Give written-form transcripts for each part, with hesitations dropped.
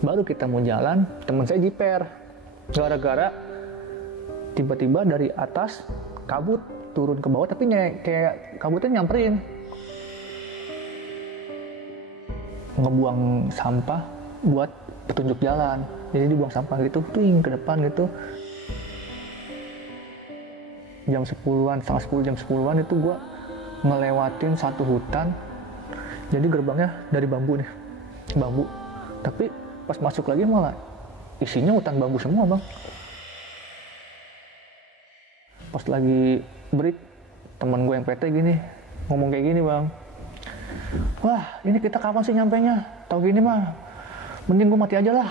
Baru kita mau jalan, teman saya jiper. Gara-gara tiba-tiba dari atas kabut turun ke bawah, tapi kayak kabutnya nyamperin. Ngebuang sampah buat petunjuk jalan. Jadi dibuang sampah gitu, ting ke depan gitu. Jam 10-an, setengah 10, jam 10-an itu gua ngelewatin satu hutan. Jadi gerbangnya dari bambu nih, bambu. Tapi pas masuk lagi malah isinya hutan bambu semua, Bang. Pas lagi break, teman gue yang PT gini, ngomong kayak gini, Bang. Wah, ini kita kapan sih nyampenya? Tahu gini mah, mending gue mati aja lah.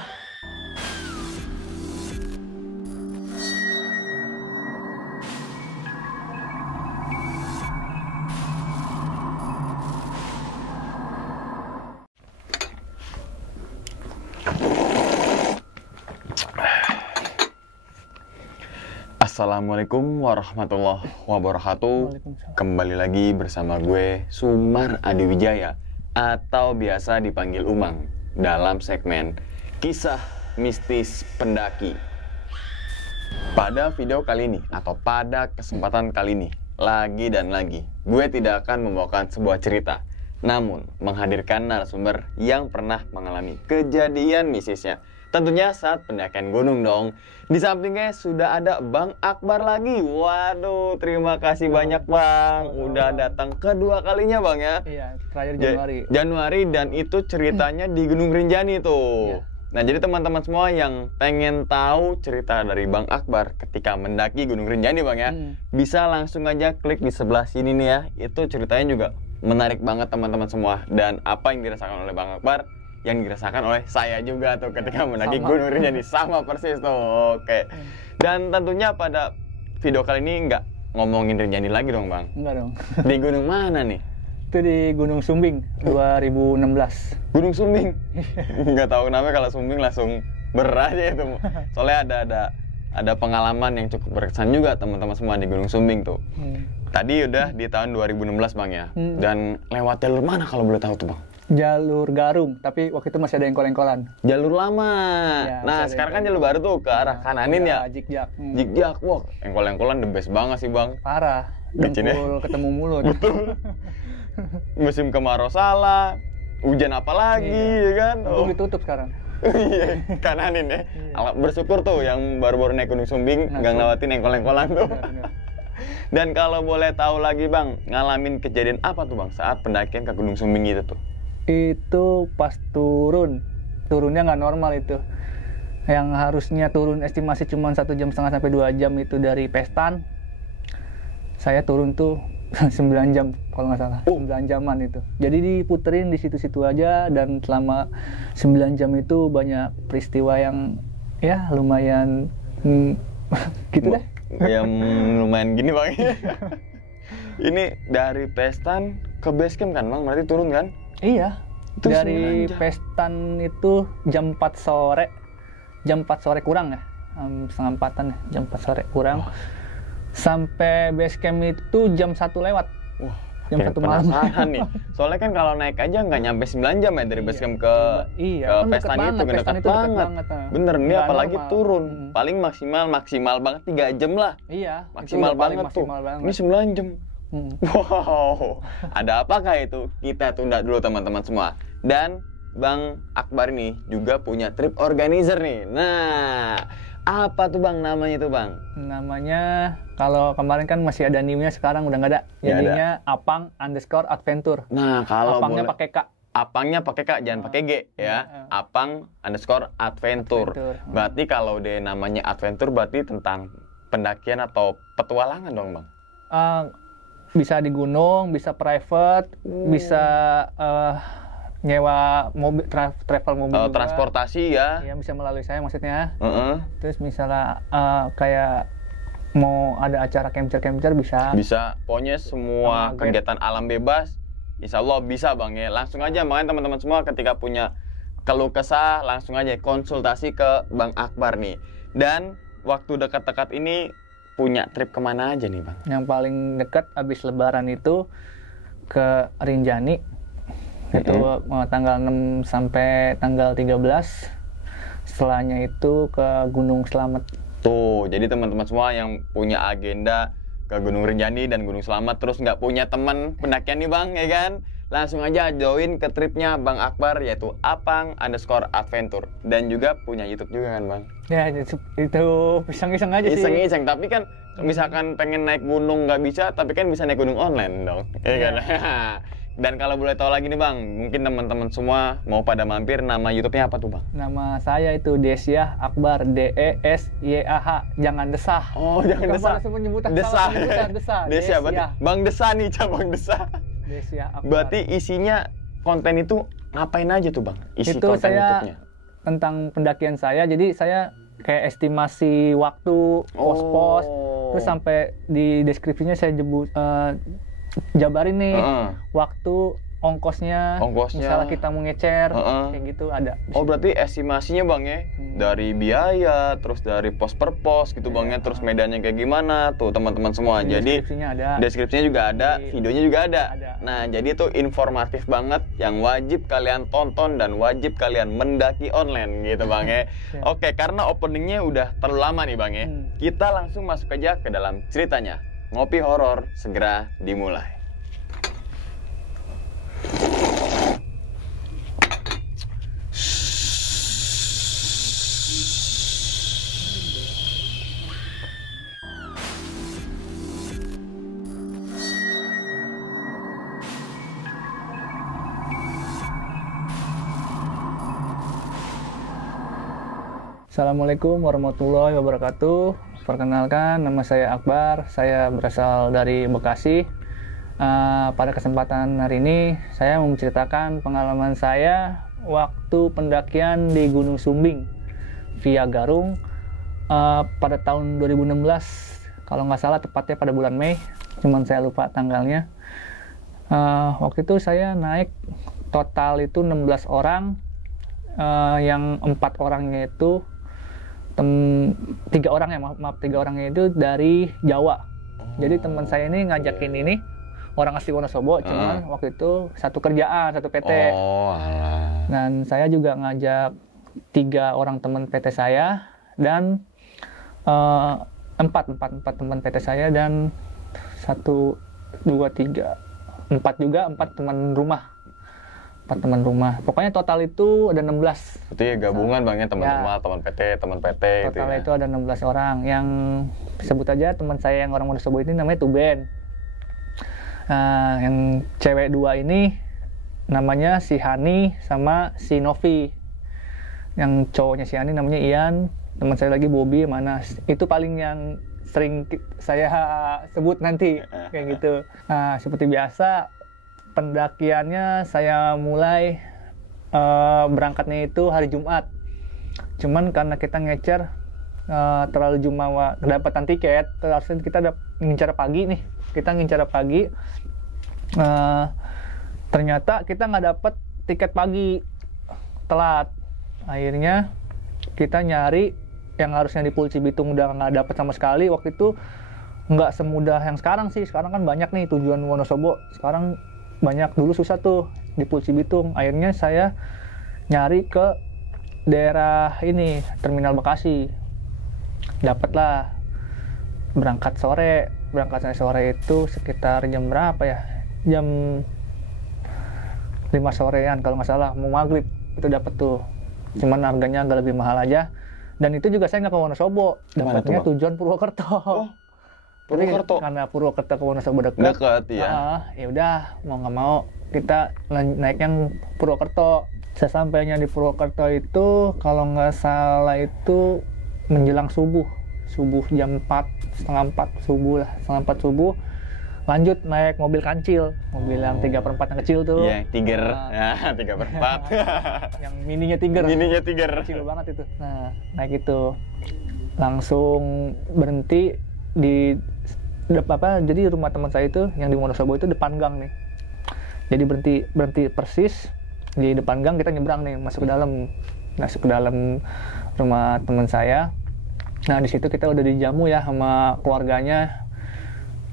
Assalamualaikum warahmatullahi wabarakatuh. Kembali lagi bersama gue Sumar Adiwijaya atau biasa dipanggil Umang dalam segmen Kisah Mistis Pendaki. Pada video kali ini atau pada kesempatan kali ini, lagi dan lagi gue tidak akan membawakan sebuah cerita, namun menghadirkan narasumber yang pernah mengalami kejadian mistisnya. Tentunya saat pendakian gunung dong. Di sampingnya sudah ada Bang Akbar lagi. Waduh, terima kasih banyak Bang. Udah datang kedua kalinya Bang ya. Iya, terakhir Januari. Januari dan itu ceritanya di Gunung Rinjani tuh. Iya. Nah, jadi teman-teman semua yang pengen tahu cerita dari Bang Akbar ketika mendaki Gunung Rinjani Bang ya, bisa langsung aja klik di sebelah sini nih ya. Itu ceritanya juga menarik banget teman-teman semua. Dan apa yang dirasakan oleh Bang Akbar, yang dirasakan oleh saya juga tuh ketika mendaki Gunung Rinjani, sama persis tuh. Oke. Dan tentunya pada video kali ini nggak ngomongin Rinjani lagi dong Bang. Enggak dong. Di gunung mana nih? Itu di Gunung Sumbing 2016. Gunung Sumbing. Nggak tahu kenapa kalau Sumbing langsung berat aja itu. Soalnya ada pengalaman yang cukup berkesan juga teman-teman semua di Gunung Sumbing tuh. Tadi udah di tahun 2016 Bang ya. Dan lewat jalur mana kalau boleh tahu tuh Bang? Jalur Garung, tapi waktu itu masih ada engkol-engkolan. Jalur lama. Ya, nah, sekarang kan jalur baru tuh ke arah kananin ya. Jikjak. Jikjak, wah, engkol-engkolan the best banget sih Bang. Parah. Dengkul ketemu mulut. Betul. Musim kemarau salah, hujan apa lagi, ya kan? Oh, ditutup sekarang. Iya, kananin ya. Iya. Bersyukur tuh yang baru-baru naik Gunung Sumbing nggak ngelewatin engkol-engkolan tuh. Bener. Dan kalau boleh tahu lagi Bang, ngalamin kejadian apa tuh Bang saat pendakian ke Gunung Sumbing itu tuh? Itu pas turunnya nggak normal itu. Yang harusnya turun estimasi cuma 1,5 jam sampai 2 jam itu dari Pestan. Saya turun tuh 9 jam kalau nggak salah, 9 jaman itu. Jadi diputerin di situ-situ aja, dan selama 9 jam itu banyak peristiwa yang ya lumayan gitu deh. Yang lumayan gini Bang. Ini dari Pestan ke Basecamp kan Bang, berarti turun kan? Iya. Itu dari Pestan itu jam 4 sore. Jam 4 sore kurang ya. Setengah 4-an ya, jam 4 sore kurang. Sampai Basecamp itu jam 1 lewat. Wah, jam 1 malam. Nih. Soalnya kan kalau naik aja nggak nyampe 9 jam ya dari Basecamp ke kan Pestan itu dekat banget. Bener nih, apalagi normal. Turun. Paling maksimal banget 3 jam lah. Iya. Maksimal banget tuh. Ini 9 jam. Wow, ada apakah itu? Kita tunda dulu teman-teman semua. Dan Bang Akbar ini juga punya trip organizer nih. Nah, apa tuh Bang namanya tuh Bang? Namanya, kalau kemarin kan masih ada new-nya, sekarang udah nggak ada. Jadinya Apang_Adventure. Nah, kalau Apangnya pakai K. Apangnya pakai K, jangan pakai G ya. Apang_Adventure. Berarti kalau dia namanya adventure berarti tentang pendakian atau petualangan dong Bang? Bisa di gunung, bisa private, bisa nyewa mobil, travel mobil transportasi ya. Iya, bisa melalui saya maksudnya. Terus misalnya kayak mau ada acara camper bisa. Bisa, pokoknya semua kegiatan alam bebas insya Allah bisa Bang ya. Langsung aja, makanya teman-teman semua ketika punya keluh kesah langsung aja konsultasi ke Bang Akbar nih. Dan waktu dekat-dekat ini punya trip kemana aja nih Bang? Yang paling dekat abis lebaran itu ke Rinjani. Itu tanggal 6 sampai tanggal 13. setelahnya itu ke Gunung Slamet. Tuh, jadi teman-teman semua yang punya agenda ke Gunung Rinjani dan Gunung Slamet terus nggak punya teman pendakian nih Bang, ya kan? Langsung aja join ke tripnya Bang Akbar, yaitu Apang_Adventure. Dan juga punya YouTube juga kan Bang? Ya itu iseng-iseng aja sih. Iseng-iseng, tapi kan misalkan pengen naik gunung nggak bisa, tapi kan bisa naik gunung online dong, ya kan? Dan kalau boleh tahu lagi nih Bang, mungkin teman-teman semua mau pada mampir, nama YouTube-nya apa tuh Bang? Nama saya itu Desyah Akbar, DESYAH, jangan desah. Oh, jangan desah. Desah. Desyah, berarti Bang Desah nih, Bang Desah. Desyah Akbar. Berarti isinya konten itu ngapain aja tuh Bang? Isi itu konten saya YouTube-nya? Tentang pendakian saya, jadi saya kayak estimasi waktu, pos-pos, terus sampai di deskripsinya saya jabarin nih waktu, ongkosnya, misalnya kita mau ngecer, kayak gitu ada. Oh berarti estimasinya Bang ya, dari biaya, terus dari pos per pos gitu Bang ya, terus medannya kayak gimana tuh teman-teman semua. Jadi deskripsinya juga ada, videonya juga ada. Nah jadi itu informatif banget yang wajib kalian tonton dan wajib kalian mendaki online gitu Bang ya. Oke, karena openingnya udah terlalu lama nih Bang ya, kita langsung masuk aja ke dalam ceritanya. Ngopi Horor segera dimulai. Assalamualaikum warahmatullahi wabarakatuh. Perkenalkan, nama saya Akbar. Saya berasal dari Bekasi. Pada kesempatan hari ini, saya mau menceritakan pengalaman saya waktu pendakian di Gunung Sumbing via Garung pada tahun 2016. Kalau nggak salah tepatnya pada bulan Mei, cuman saya lupa tanggalnya. Waktu itu saya naik total itu 16 orang, yang 4 orangnya itu 3 orang ya, maaf 3 orangnya itu dari Jawa. Jadi teman saya ini ngajakin ini orang asli Wonosobo, cuman waktu itu satu kerjaan, satu PT. Dan saya juga ngajak 3 orang teman PT saya dan 4 teman PT saya dan 1, 2, 3, 4 juga 4 teman rumah. 4 teman rumah. Pokoknya total itu ada 16. Berarti gabungan Bang ya, teman rumah, teman PT total gitu ya. Itu ada 16 orang. Yang sebut aja teman saya yang orang Wonosobo ini namanya Tuben. Yang cewek 2 ini namanya si Hani sama si Novi. Yang cowoknya si Hani namanya Ian. Teman saya lagi Bobby, Manas. Itu paling yang sering saya sebut nanti kayak gitu. Seperti biasa pendakiannya saya mulai berangkatnya itu hari Jumat. Cuman karena kita ngecer terlalu jumawa kedapatan tiket, harusnya kita ngincar pagi nih. Kita ngincar pagi, ternyata kita nggak dapet tiket pagi, telat. Akhirnya kita nyari yang harusnya di Pul Cibitung udah nggak dapet sama sekali. Waktu itu nggak semudah yang sekarang sih. Sekarang kan banyak nih tujuan Wonosobo. Sekarang banyak, dulu susah tuh di Pul Cibitung. Akhirnya saya nyari ke daerah ini, Terminal Bekasi. Dapatlah, berangkat sore itu sekitar jam berapa ya? Jam 5 sorean kalau nggak salah, mau maghrib itu dapat tuh. Cuman harganya agak lebih mahal aja. Dan itu juga saya nggak ke Wonosobo, dapatnya tujuan Purwokerto. Purwokerto. Karena Purwokerto ke Wonosobo dekat ya. Ya udah, mau nggak mau kita naik yang Purwokerto. Sesampainya di Purwokerto itu kalau nggak salah itu menjelang subuh jam 4, setengah 4 subuh lah, setengah 4 subuh. Lanjut naik mobil kancil, mobil yang 3/4 yang kecil tuh. Iya, Tiger. 3/4. Yang mininya Tiger. Kecil banget itu. Nah, naik itu langsung berhenti di jadi rumah teman saya itu yang di Wonosobo itu depan gang nih. Jadi berhenti persis di depan gang, kita nyebrang nih, masuk ke dalam rumah teman saya. Nah, di situ kita udah dijamu ya sama keluarganya.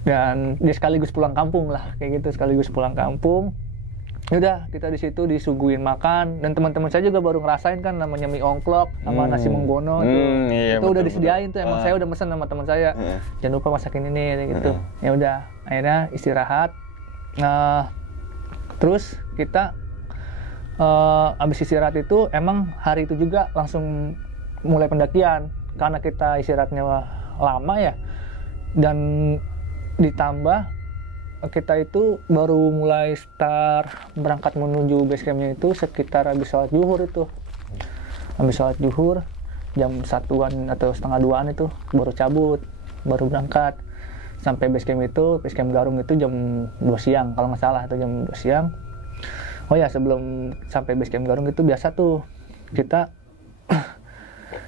Dan dia sekaligus pulang kampung lah, kayak gitu, sekaligus pulang kampung. Udah kita di situ disuguhin makan, dan teman-teman saya juga baru ngerasain kan namanya mie ongklok sama nasi menggono tuh. Iya, Itu udah betul, disediain tuh, emang betul. saya udah mesen sama teman saya. Jangan lupa masakin ini gitu. Ya udah, akhirnya istirahat. Nah, terus kita abis istirahat itu emang hari itu juga langsung mulai pendakian karena kita istirahatnya lama ya, dan ditambah kita itu baru mulai start berangkat menuju base campnya itu sekitar habis sholat zuhur itu. Habis sholat zuhur jam 1-an atau setengah 2-an itu baru cabut, baru berangkat. Sampai base camp itu, base camp Garung itu jam 2 siang kalau nggak salah, atau jam 2 siang. Oh ya, sebelum sampai base camp Garung itu biasa tuh kita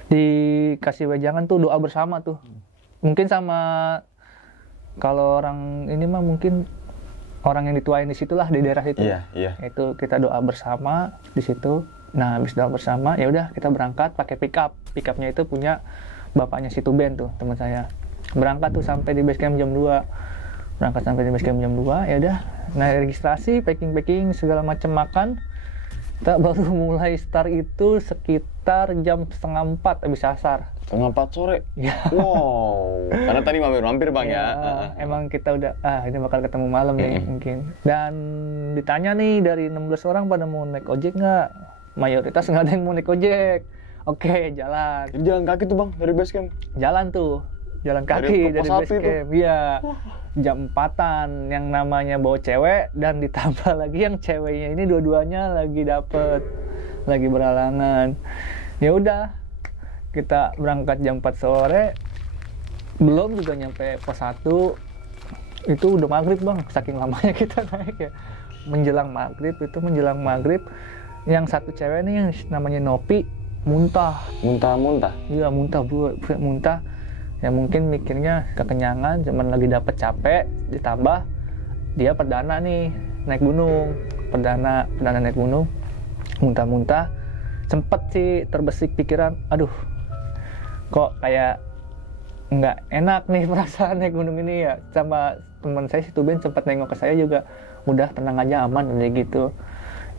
dikasih wejangan tuh doa bersama tuh. Mungkin sama kalau orang ini mah mungkin orang yang dituain di situlah, di daerah itu. Iya. Itu kita doa bersama di situ. Nah, habis doa bersama ya udah kita berangkat pakai pickup. Pickupnya itu punya bapaknya situ Ben tuh, teman saya. Berangkat tuh sampai di base camp jam 2. Berangkat sampai di base camp jam 2, ya udah. Nah, registrasi, packing segala macam makan. Kita baru mulai start itu sekitar jam 3:30 habis asar. 3:30 sore? Ya. Wow, karena tadi mampir-mampir Bang ya. Emang kita udah, ini bakal ketemu malam nih mungkin. Dan ditanya nih, dari 16 orang pada mau naik ojek nggak? Mayoritas nggak ada yang mau naik ojek. Oke, jalan. Jadi jalan kaki tuh Bang, dari base camp? Jalan tuh, jalan kaki dari base camp. Iya, jam 4-an, yang namanya bawa cewek, dan ditambah lagi yang ceweknya ini dua-duanya lagi dapet, lagi beralangan. Ya udah, kita berangkat jam 4 sore, belum juga nyampe pos 1, itu udah maghrib Bang, saking lamanya kita naik ya. Menjelang maghrib, yang satu cewek nih yang namanya Nopi, muntah. Iya, muntah Bu, muntah. Ya mungkin mikirnya kekenyangan, cuman lagi dapet capek, ditambah dia perdana nih naik gunung, perdana naik gunung, muntah-muntah. Sempet sih terbesit pikiran, aduh kok kayak nggak enak nih perasaan naik gunung ini ya. Sama teman saya si Tuben sempat nengok ke saya juga, udah tenang aja, aman udah gitu.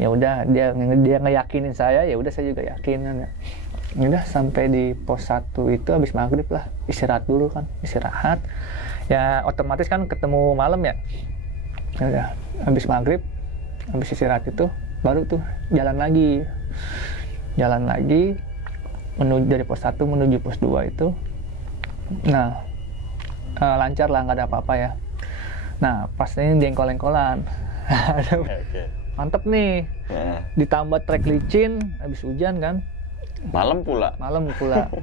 Ya udah, dia ngeyakinin saya, ya udah saya juga yakin kan ya. Udah sampai di pos 1 itu habis maghrib lah, istirahat dulu kan, ya otomatis kan ketemu malam ya. Ya udah, habis maghrib, habis istirahat itu baru tuh jalan lagi menuju dari pos 1 menuju pos 2 itu. Nah, lancar lah, nggak ada apa-apa ya. Nah, pas ini jengkol-jengkolan. Mantep nih, ditambah trek licin, habis hujan kan. Malam pula.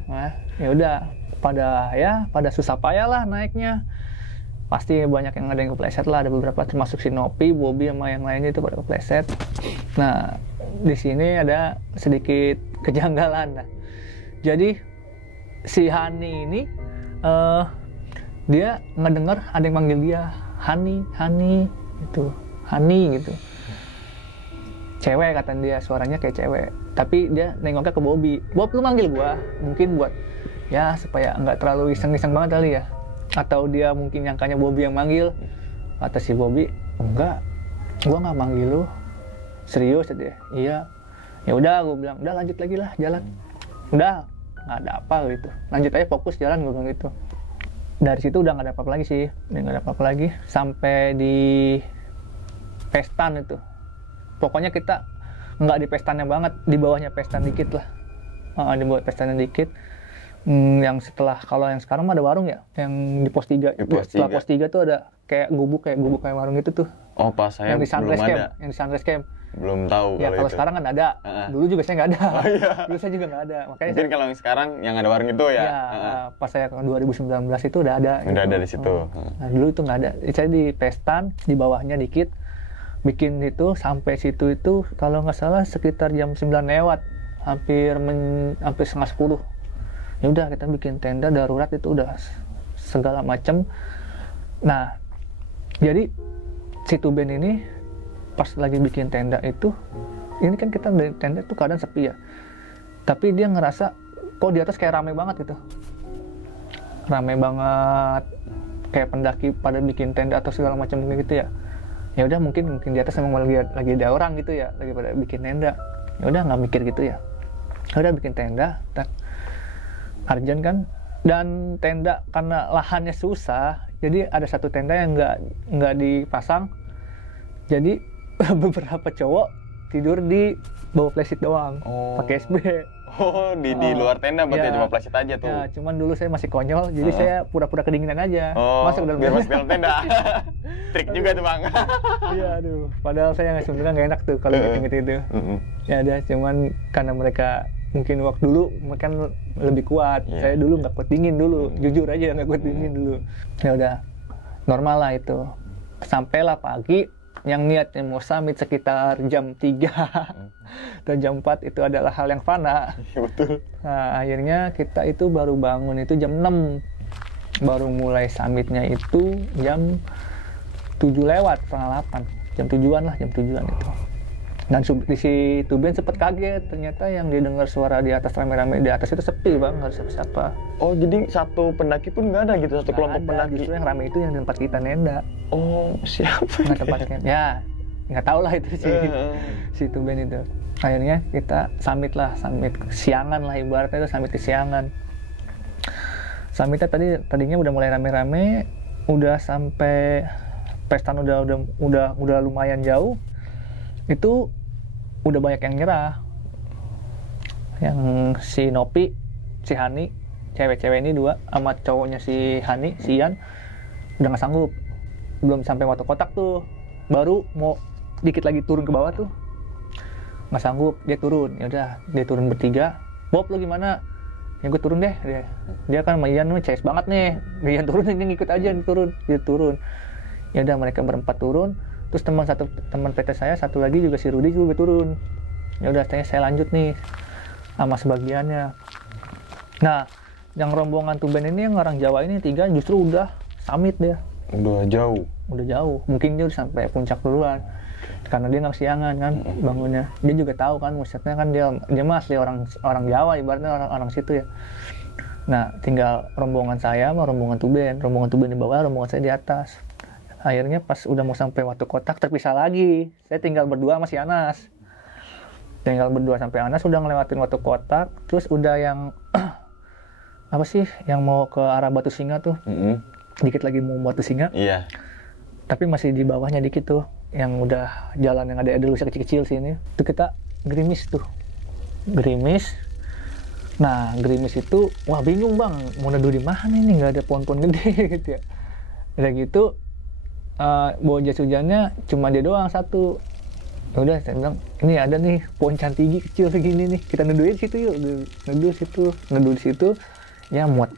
Nah, ya udah, pada susah payah lah naiknya. Pasti banyak yang ada yang kepleset lah, ada beberapa termasuk si Nopi, Bobby sama yang lainnya itu pada kepleset. Nah, di sini ada sedikit kejanggalan. Nah, jadi si Hani ini dia ngedenger ada yang manggil dia Hani gitu. Cewek kata dia, suaranya kayak cewek. Tapi dia nengoknya ke Bobby. Bob, lu manggil gua? Mungkin buat ya supaya nggak terlalu iseng-iseng banget kali ya. Atau dia mungkin nyangkanya Bobby yang manggil. Kata si Bobby, enggak, gua nggak manggil lu. Serius dia? Iya. Ya udah, gua bilang, udah lanjut lagi lah jalan. Udah, nggak ada apa gitu. Lanjut aja, fokus jalan, gua bilang gitu. Dari situ udah nggak ada apa-apa lagi sih. Sampai di Pestan itu. Pokoknya kita nggak di Pestannya banget, di bawahnya Pestan dikit lah. Di bawah Pestannya dikit. Yang setelah, kalau yang sekarang mah ada warung ya, yang di pos 3. Setelah pos 3 tuh ada kayak gubuk kayak warung gitu tuh. Oh, pas saya yang di belum ada. Yang di Sunrise Camp. Belum tahu ya, kalau itu. Sekarang kan ada. Dulu juga saya nggak ada. Iya. Dulu saya juga nggak ada. Makanya mungkin kalau yang sekarang yang ada warung itu ya. Pas saya 2019 itu udah ada. Udah ada di situ. Nah, dulu itu nggak ada. Saya di Pestan, di bawahnya dikit. Bikin itu sampai situ itu kalau nggak salah sekitar jam 9 lewat, hampir 9:30. Ya udah, kita bikin tenda darurat itu udah segala macam. Nah, jadi si Tuben ini pas lagi bikin tenda itu, ini kan kita dari tenda tuh keadaan sepi ya. Tapi dia ngerasa kok di atas kayak rame banget gitu. Rame banget, kayak pendaki pada bikin tenda atau segala macam gitu ya. ya udah mungkin di atas emang lagi ada orang gitu ya, lagi pada bikin tenda. Ya udah nggak mikir gitu ya. Udah bikin tenda, Arjan kan, dan tenda karena lahannya susah, jadi ada satu tenda yang nggak dipasang, jadi beberapa cowok tidur di bawah plastik doang, pakai SB. Oh, di luar tenda berarti cuma plastik aja tuh. Ya, cuman dulu saya masih konyol, jadi saya pura-pura kedinginan aja, masuk dalam biar masuk dalam tenda. Trik juga tuh Bang. Iya, aduh. Padahal saya sebenarnya nggak enak tuh kalau gitu. Ya ada, cuman karena mereka mungkin waktu dulu mereka lebih kuat. Saya dulu nggak kuat dingin dulu, jujur aja nggak kuat dingin dulu. Ya udah, normal lah itu. Sampailah pagi, yang niatnya mau summit sekitar jam 3 dan jam 4 itu adalah hal yang fana. Iya betul. Nah, akhirnya kita itu baru bangun itu jam 6. Baru mulai summitnya itu jam 7 lewat, setengah 8. Jam 7-an lah, jam 7-an itu. Dan si Tuben sempat kaget, ternyata yang dia dengar suara di atas rame-rame, di atas itu sepi Bang, nggak ada siapa-siapa. Oh, jadi satu pendaki pun nggak ada gitu, satu kelompok pendaki? Justru yang rame itu yang di tempat kita nenda. Oh, siapa? Nggak tempatnya. Ya, nggak tahu lah itu si Tuben itu. Akhirnya kita summit kesiangan lah, ibaratnya itu summit kesiangan. Summitnya tadinya udah mulai rame-rame, udah sampai pestan udah lumayan jauh. Itu udah banyak yang nyerah. Yang si Nopi, si Hani, cewek-cewek ini 2, sama cowoknya si Hani, si Ian, udah nggak sanggup. Belum sampai waktu kotak tuh, baru mau dikit lagi turun ke bawah tuh, nggak sanggup, dia turun. Ya udah, dia turun bertiga. Bob, lu gimana? Ya gue turun deh. Dia kan sama Ian CS banget nih. Ian turun, ini ngikut aja, dia turun. Ya udah, mereka berempat turun. Terus teman PT saya satu lagi juga si Rudi juga turun. Ya udah, saya lanjut nih sama sebagiannya. Nah, yang rombongan Tuben ini, yang orang Jawa ini 3 justru udah summit dia. Udah jauh. Mungkin dia udah sampai puncak duluan. Karena dia nggak kesiangan kan bangunnya. Dia juga tahu kan, maksudnya kan dia mah asli orang Jawa, ibaratnya orang situ ya. Nah, tinggal rombongan saya sama rombongan Tuben. Rombongan Tuben di bawah, rombongan saya di atas. Akhirnya pas udah mau sampai Watu Kotak terpisah lagi. Saya tinggal berdua sama si Anas. Sampai Anas udah ngelewatin Watu Kotak. Terus udah yang apa sih yang mau ke arah Batu Singa tuh. Dikit lagi mau Batu Singa. Iya. Tapi masih di bawahnya dikit tuh. Yang udah jalan yang ada lusnya kecil-kecil sini. Itu kita gerimis tuh. Nah, gerimis itu wah bingung Bang. Mau neduh di mana ini, nggak ada pohon-pohon gede gitu ya. Udah gitu bawa jas hujannya cuma dia doang satu. Ya udah, saya bilang ini ada nih pohon cantigi kecil segini nih, kita neduhin situ yuk. Neduh di situ ya, muat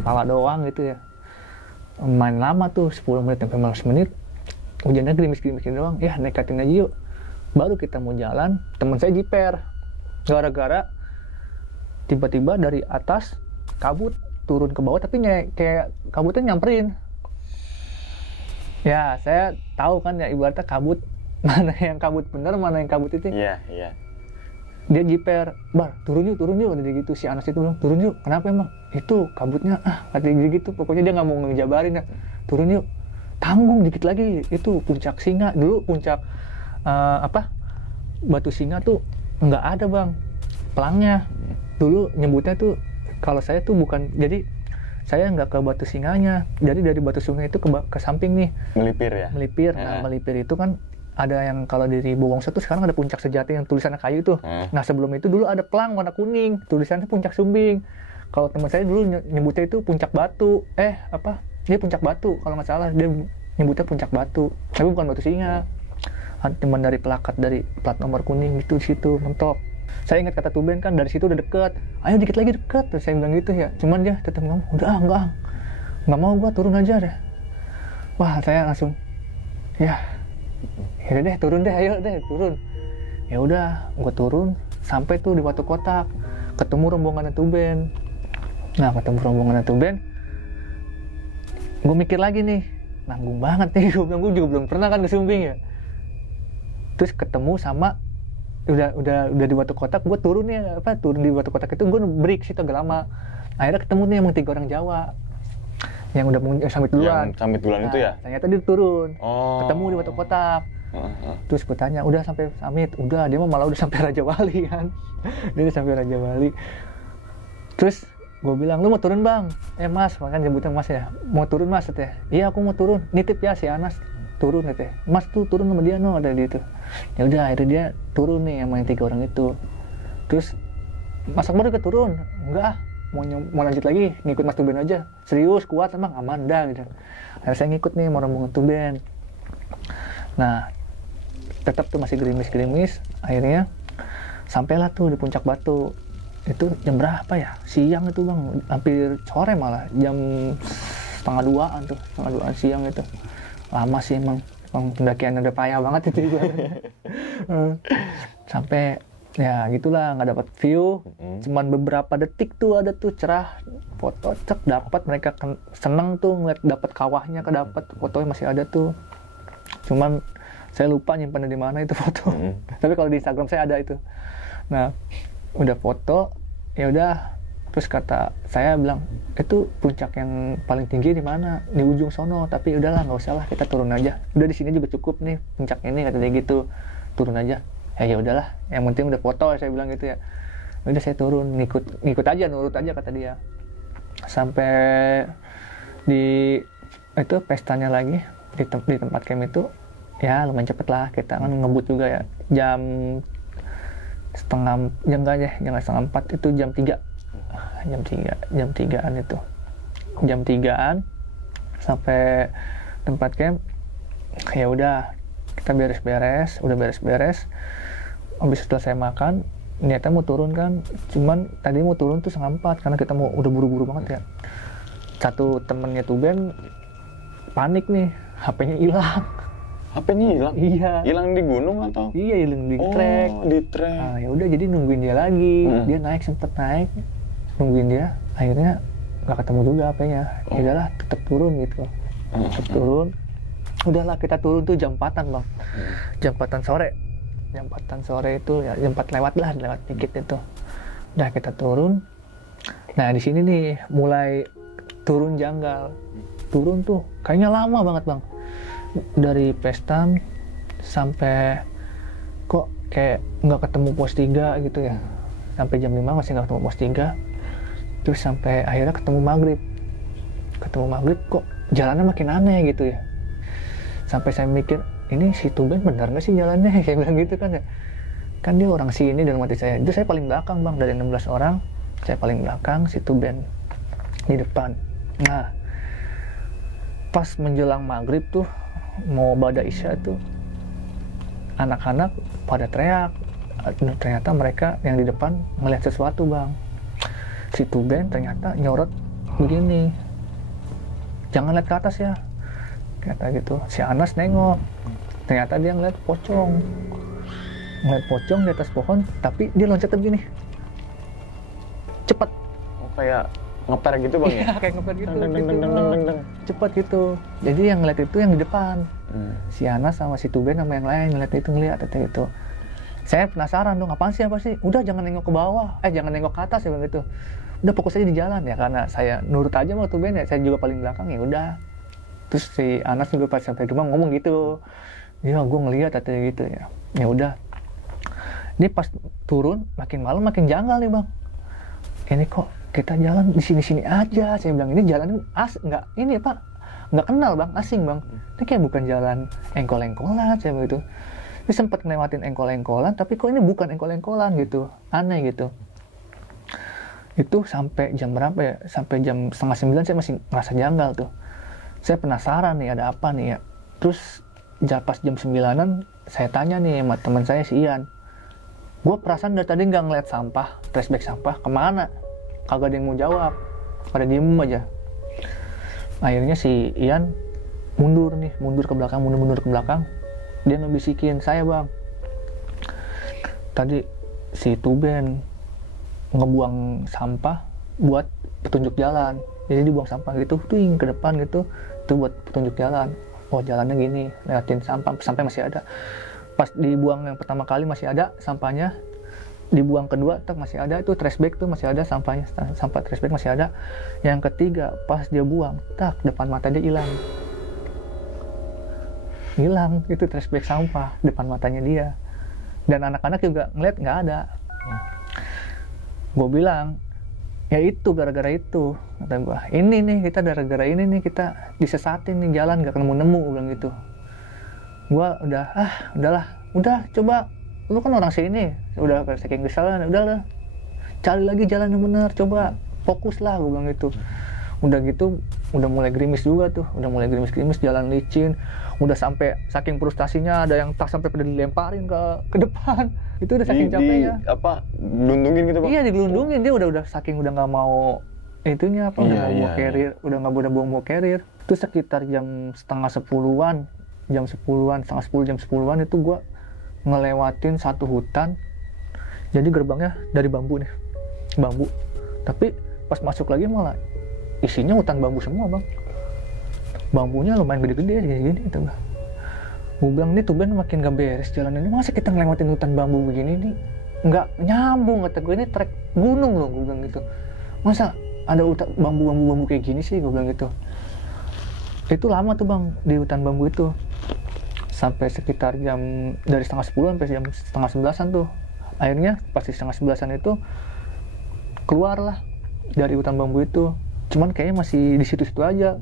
pala doang gitu ya. Main lama tuh 10 menit sampai 15 menit, hujannya gerimis doang. Ya nekatin aja yuk. Baru kita mau jalan, teman saya jiper gara-gara tiba-tiba dari atas kabut turun ke bawah, tapi kayak kabutnya nyamperin. Ya, saya tahu kan ya, ibaratnya kabut, mana yang kabut bener, mana yang kabut itu. Iya. Dia jiper, Bar, turun yuk, udah gitu. Si Anas itu bilang, turun yuk, kenapa emang? Itu kabutnya, katanya gitu. Pokoknya dia nggak mau ngejabarin ya. Turun yuk, tanggung dikit lagi. Itu puncak Singa, dulu puncak Batu Singa tuh nggak ada Bang, pelangnya. Dulu nyebutnya tuh, kalau saya tuh bukan, jadi saya nggak ke Batu Singanya, jadi dari Batu Sungai itu ke samping nih. Melipir. Nah, melipir itu kan ada yang kalau dari Bowongso tuh sekarang ada puncak sejati yang tulisannya kayu tuh. Nah, sebelum itu dulu ada pelang warna kuning, tulisannya puncak Sumbing. Kalau teman saya dulu nyebutnya itu puncak batu. Dia puncak batu kalau nggak salah, dia nyebutnya puncak batu. Tapi bukan Batu Singa. Teman dari pelakat dari plat nomor kuning itu di situ mentok. Saya ingat kata Tuben kan, dari situ udah deket, ayo dikit lagi deket. Terus saya bilang gitu ya, cuman dia tetap ngomong, udah nggak mau gua, turun aja deh. Wah, saya langsung ya udah deh, turun deh, ayo deh turun. Ya udah, gua turun sampai tuh di Watu Kotak, ketemu rombongan Tuben. Nah, ketemu rombongan Tuben, gua mikir lagi nih, nanggung banget nih, gua juga belum pernah kan ke Sumbing ya. Terus ketemu sama udah di Watu Kotak, gue turun di Watu Kotak itu gue break situ agak lama. Akhirnya ketemu nih emang 3 orang Jawa. yang udah mau summit duluan. Yang summit duluan itu ya? Ternyata dia turun, Oh. ketemu di Batu Kotak. Terus gue tanya, udah sampai summit? Udah, dia malah udah sampai Raja Wali kan. Dia udah sampai Raja Wali. Terus gue bilang, lu mau turun bang? Mas, makanya nyebutnya mas ya. Mau turun mas? Katanya. Iya aku mau turun, nitip ya si Anas. Turun katanya. Mas tuh turun sama dia no, ada gitu. Ya udah akhirnya dia turun nih sama yang 3 orang itu. Terus Mas Akbar juga turun. Enggak, mau lanjut lagi, ngikut Mas Tuben aja. Serius, kuat emang, aman dah gitu. Akhirnya saya ngikut nih, mau rombongan Tuben. Nah, tetap tuh masih gerimis-gerimis. Akhirnya sampailah tuh di puncak Batu. Itu jam berapa ya? Siang itu bang, hampir sore malah. Jam 1:30-an tuh, 1:30-an siang itu. Lama sih emang pendakian udah payah banget itu. Sampai ya gitulah, nggak dapat view. Cuman beberapa detik tuh ada tuh cerah, foto cek dapat. Mereka seneng tuh ngeliat dapat kawahnya, kedapat fotonya masih ada tuh. Cuman saya lupa nyimpannya di mana itu foto. Tapi kalau di Instagram saya ada itu. Nah udah foto, ya udah. Terus kata saya bilang, itu puncak yang paling tinggi di mana? Di ujung sono. Tapi udahlah, nggak usah lah, kita turun aja. Udah di sini juga cukup nih puncak ini, kata dia gitu. Turun aja. Ya udahlah, yang penting udah foto, saya bilang gitu ya. Udah saya turun, ngikut aja, nurut aja kata dia. Sampai di itu pestanya lagi di tempat camp itu, ya lumayan cepet lah. Kita kan ngebut juga ya. Jam 3:30 itu jam 3. Jam 3-an itu. Jam 3-an sampai tempat camp. Ya udah, kita udah beres-beres. Habis setelah saya makan, niatnya mau turun kan. Cuman tadi mau turun tuh 3:30 karena kita udah buru-buru banget ya. Satu temennya Tuben panik nih, HP-nya hilang. HP-nya hilang? Iya. Hilang di gunung atau? Iya, hilang di trek. Oh, di trek. Nah, ya udah jadi nungguin dia lagi. Dia sempet naik. Nungguin dia, akhirnya nggak ketemu juga HP-nya. Ya udahlah, tetap turun gitu. Tetap turun. Udahlah, kita turun tuh jam 4-an, Bang. Jam 4-an sore. Jam 4-an sore itu ya jam 4 lewat dikit itu. Udah kita turun. Nah, di sini nih mulai turun janggal. Turun tuh kayaknya lama banget, Bang. Dari Pestan sampai kok kayak nggak ketemu pos 3 gitu ya. Sampai jam 5 masih nggak ketemu pos 3. Terus sampai akhirnya ketemu maghrib kok jalannya makin aneh gitu ya. Sampai saya mikir, ini si Tuben benar nggak sih jalannya? Saya bilang gitu kan ya. Kan dia orang sini dan mati saya. Itu saya paling belakang bang, dari 16 orang saya paling belakang, si Tuben di depan. Nah pas menjelang maghrib tuh mau bada isya tuh anak-anak pada teriak. Ternyata mereka yang di depan ngelihat sesuatu bang. Si Tuben ternyata nyorot begini, jangan lihat ke atas ya, kata gitu. Si Anas nengok, ternyata dia ngeliat pocong di atas pohon, tapi dia loncat begini, cepet. Oh, kayak ngeper gitu bang ya? Iya, kayak ngeper gitu, cepet gitu. Jadi yang ngeliat itu yang di depan. Si Anas sama si Tuben sama yang lain ngeliat itu. Saya penasaran dong, apa sih? Udah jangan nengok ke bawah, jangan nengok ke atas ya begitu. Udah fokus aja di jalan ya, karena saya nurut aja sama Tuben ya, saya juga paling belakang ya udah. Terus si Anas juga pas sampai rumah ngomong gitu, ya gue ngeliat katanya gitu ya. Ya udah. Ini pas turun makin malam makin janggal nih bang. Ini kok kita jalan di sini aja, saya bilang ini jalan nggak kenal bang, asing bang. Ini kayak bukan jalan engkol-engkolan saya begitu. Ini sempat ngelewatin engkol-engkolan, tapi kok ini bukan engkol-engkolan gitu, aneh gitu. Itu sampai jam berapa ya? Sampai jam 8:30 saya masih ngerasa janggal tuh. Saya penasaran nih ada apa nih ya. Terus pas jam 9-an saya tanya nih sama teman saya si Ian. Gue perasaan dari tadi nggak ngeliat sampah, trash bag sampah kemana? Kagak ada yang mau jawab, pada diem aja. Akhirnya si Ian mundur ke belakang. Dia ngebisikin saya bang. Tadi si Tuben ngebuang sampah buat petunjuk jalan. Jadi dibuang sampah gitu, tuing ke depan gitu, itu buat petunjuk jalan. Oh jalannya gini, lewatin sampah masih ada. Pas dibuang yang pertama kali masih ada sampahnya. dibuang kedua tak masih ada, itu trash bag tuh masih ada sampahnya, sampah trash bag masih ada. Yang ketiga pas dia buang tak depan mata dia hilang itu trash bag sampah depan matanya dia, dan anak-anak juga ngeliat nggak ada. Gue bilang ya itu gara-gara itu, kata gue, ini nih kita gara-gara ini nih kita disesatin nih, jalan nggak nemu-nemu, gue bilang gitu. Gue udah coba, lu kan orang sini, udah saking kesalan, udah lah, cari lagi jalan yang benar, coba fokus lah, gue bilang gitu. Udah gitu, udah mulai gerimis juga tuh, udah mulai gerimis jalan licin, udah sampai saking frustasinya ada yang tak sampai pada dilemparin ke depan, itu udah saking capeknya. Gelundungin gitu, Bang? Iya, digelundungin, dia udah saking udah nggak mau itunya udah mau bawa carrier, udah nggak boleh bawa carrier. Itu sekitar jam setengah 10-an, setengah 10, jam 10-an itu gue ngelewatin satu hutan. Jadi gerbangnya dari bambu, tapi pas masuk lagi malah isinya hutan bambu semua, Bang. Bambunya lumayan gede-gede gini gitu, Bang. Gue bilang ini tuh makin gak beres jalan ini, masa kita ngelewatin hutan bambu begini nih, nggak nyambung, kata gue, ini trek gunung loh, gue bilang gitu. Masa ada hutan bambu kayak gini sih, gue bilang gitu. Itu lama tuh, Bang, di hutan bambu itu. Sampai sekitar dari setengah 10 sampai jam setengah 11-an tuh. Akhirnya pasti setengah 11-an itu keluarlah dari hutan bambu itu. Cuman kayaknya masih di situ-situ aja.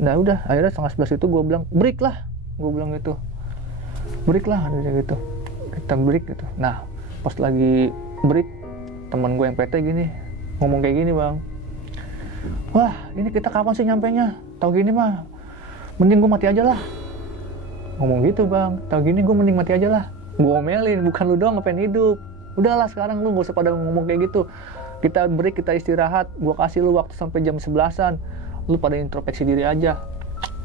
Nah udah, akhirnya setengah 11 itu gue bilang, break lah. Gue bilang gitu. Break lah, gitu. Kita break gitu. Nah, pas lagi break, teman gue yang PT gini, ngomong kayak gini, Bang. Wah, ini kita kapan sih nyampenya? Tahu gini mah, mending gue mati aja lah. Ngomong gitu, Bang. Tahu gini gue mending mati aja lah. Gue omelin, bukan lu doang ngapain hidup. Udahlah sekarang lu gak usah pada ngomong kayak gitu. Kita break, kita istirahat. Gue kasih lu waktu sampai jam 11-an. Lu pada introspeksi diri aja.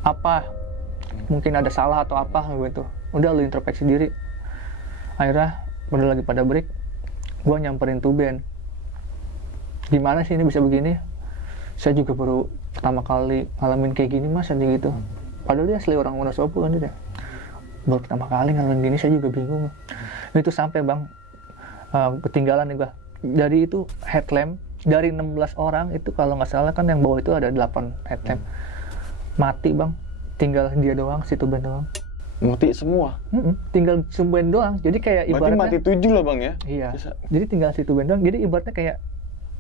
Apa? Mungkin ada salah atau apa gitu. Udah lu introspeksi diri. Akhirnya udah lagi pada break, gue nyamperin Tuben. Gimana sih ini bisa begini? Saya juga baru pertama kali ngalamin kayak gini, Mas, aja gitu. Padahal dia asli orang Wonosobo kan dia. Baru pertama kali ngalamin gini, saya juga bingung. Itu sampai, Bang, ketinggalan nih gua. Dari itu headlamp, dari 16 orang itu kalau nggak salah kan yang bawah itu ada 8 headlamp. Mati, Bang. Tinggal dia doang, si Tuben doang. Mati semua? Tinggal Tuben doang. Jadi kayak ibaratnya... Berarti mati 7 loh, Bang, ya? Iya. Jadi tinggal si Tuben doang. Jadi ibaratnya kayak